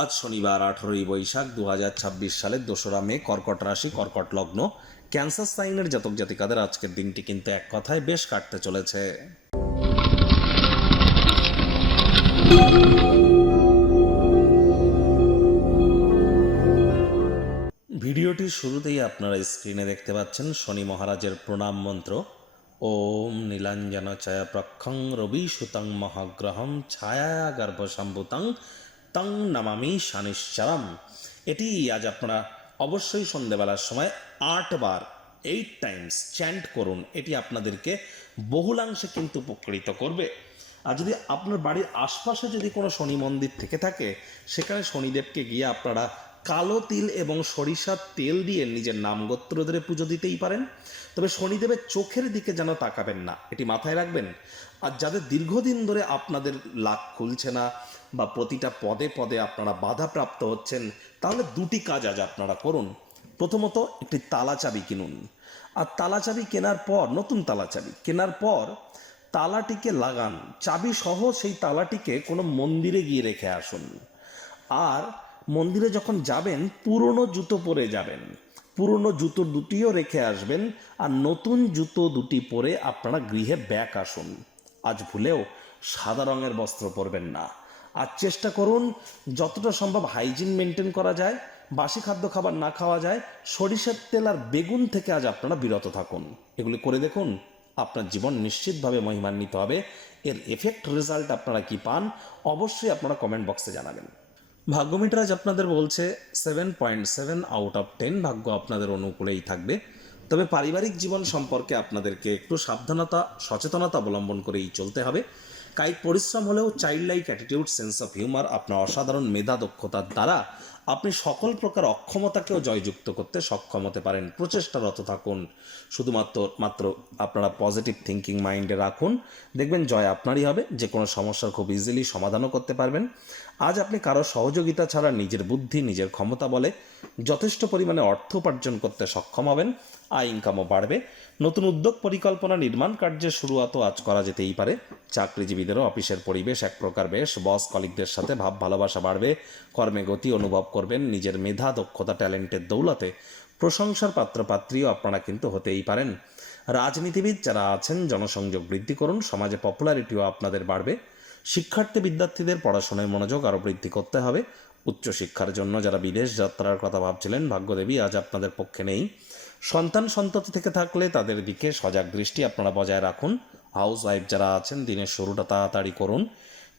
আজ শনিবার 18ই বৈশাখ 2026 সালের 2রা মে, কর্কট রাশি, কর্কট লগ্ন, ক্যান্সার সাইনের জাতক জাতিকাদের আজকের দিনটি কিন্তু এক কথায় বেশ কাটতে চলেছে। ভিডিওটির শুরুতেই আপনারা স্ক্রিনে দেখতে পাচ্ছেন শনি মহারাজের প্রণাম মন্ত্র। ওম নীলাঞ্জন ছায়া প্রক্ষং রবি সুতং মহাগ্রহম ছায়া গর্ভসম্ভূতং তং নমামি শনিশ্চরম। এটি আজ আপনারা অবশ্যই সন্ধ্যেবেলার সময় 8 বার 8 টাইমস চ্যান্ট করুন। এটি আপনাদেরকে বহুলাংশে কিন্তু উপকৃত করবে। আর যদি আপনার বাড়ির আশপাশে যদি কোনো শনি মন্দির থেকে থাকে, সেখানে শনিদেবকে গিয়ে আপনারা কালো তিল এবং সরিষার তেল দিয়ে নিজের নাম গোত্র ধরে পুজো দিতেই পারেন। তবে শনিদেবের চোখের দিকে যেন তাকাবেন না, এটি মাথায় রাখবেন। আর যাদের দীর্ঘদিন ধরে আপনাদের লাক খুলছে না বা প্রতিটা পদে পদে আপনারা বাধাপ্রাপ্ত হচ্ছেন, তাহলে দুটি কাজ আজ আপনারা করুন। প্রথমত, একটি তালা চাবি কিনুন। আর তালা চাবি কেনার পর, নতুন তালা চাবি কেনার পর তালাটিকে লাগান, চাবি সহ সেই তালাটিকে কোনো মন্দিরে গিয়ে রেখে আসুন। আর মন্দিরে যখন যাবেন, পুরনো জুতো পরে যাবেন, পুরনো জুতো দুটিও রেখে আসবেন, আর নতুন জুতো দুটি পরে আপনারা গৃহে ব্যাক আসুন। আজ ভুলেও সাদা রঙের বস্ত্র পরবেন না। আর চেষ্টা করুন যতটা সম্ভব হাইজিন মেনটেন করা যায়, বাসি খাদ্য খাবার না খাওয়া যায়, সরিষার তেল আর বেগুন থেকে আজ আপনারা বিরত থাকুন। এগুলি করে দেখুন, আপনার জীবন নিশ্চিতভাবে মহিমান্বিত হবে। এর এফেক্ট রেজাল্ট আপনারা কি পান, অবশ্যই আপনারা কমেন্ট বক্সে জানাবেন। ভাগ্যমিটার আজ আপনাদের বলছে 7.7 আউট অফ 10, ভাগ্য আপনাদের অনুকূলেই থাকবে। তবে পারিবারিক জীবন সম্পর্কে আপনাদেরকে একটু সাবধানতা, সচেতনতা অবলম্বন করেই চলতে হবে। কায়িক পরিশ্রম হলেও child like attitude, sense of humour, আপনার অসাধারণ মেধা দক্ষতার দ্বারা আপনি সকল প্রকার অক্ষমতাকেও জয়যুক্ত করতে সক্ষম হতে পারেন। প্রচেষ্টারত থাকুন, শুধুমাত্র আপনারা পজিটিভ থিঙ্কিং মাইন্ডে রাখুন, দেখবেন জয় আপনারই হবে। যে কোনো সমস্যার খুব ইজিলি সমাধানও করতে পারবেন। আজ আপনি কারো সহযোগিতা ছাড়া নিজের বুদ্ধি, নিজের ক্ষমতা বলে যথেষ্ট পরিমাণে অর্থ উপার্জন করতে সক্ষম হবেন। আয় ইনকামও বাড়বে। নতুন উদ্যোগ, পরিকল্পনা, নির্মাণ কার্যের শুরুয়াতও আজ করা যেতেই পারে। চাকরিজীবীদেরও অফিসের পরিবেশ এক প্রকার বেশ, বস কলিগদের সাথে ভাব ভালোবাসা বাড়বে। কর্মে গতি অনুভব করবেন। নিজের মেধা, দক্ষতা, ট্যালেন্টের দৌলতে প্রশংসার পাত্রপাত্রীও আপনারা কিন্তু হতেই পারেন। রাজনীতিবিদ যারা আছেন, জনসংযোগ বৃদ্ধি করুন, সমাজে পপুলারিটিও আপনাদের বাড়বে। শিক্ষার্থী বিদ্যার্থীদের পড়াশোনায় মনোযোগ আরও বৃদ্ধি করতে হবে। উচ্চশিক্ষার জন্য যারা বিদেশ যাত্রার কথা ভাবছিলেন, ভাগ্যদেবী আজ আপনাদের পক্ষে নেই। সন্তান সন্ততি থেকে থাকলে তাদের দিকে সজাগ দৃষ্টি আপনারা বজায় রাখুন। হাউস ওয়াইফ যারা আছেন, দিনের শুরুটা তাড়াতাড়ি করুন।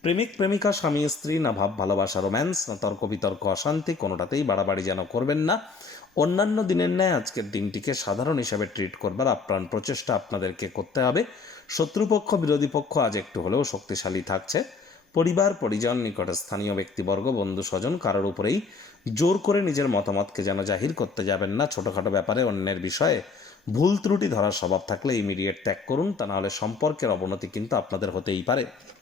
প্রেমিক প্রেমিকা, স্বামী স্ত্রী, না ভাব ভালোবাসা রোম্যান্স, না তর্ক বিতর্ক অশান্তি, কোনোটাতেই বাড়াবাড়ি যেন করবেন না। অন্যান্য দিনের ন্যায় আজকের দিনটিকে সাধারণ হিসাবে ট্রিট করবার আপ্রাণ প্রচেষ্টা আপনাদেরকে করতে হবে। শত্রুপক্ষ, বিরোধী পক্ষ আজ একটু হলেও শক্তিশালী থাকছে। পরিবার, পরিজন, নিকটস্থানীয় ব্যক্তিবর্গ, বন্ধু স্বজন, কারোর উপরেই জোর করে নিজের মতামতকে যেন জাহির করতে যাবেন না। ছোটোখাটো ব্যাপারে অন্যের বিষয়ে ভুল ত্রুটি ধরার স্বভাব থাকলে ইমিডিয়েট ত্যাগ করুন, তা নাহলে সম্পর্কের অবনতি কিন্তু আপনাদের হতেই পারে।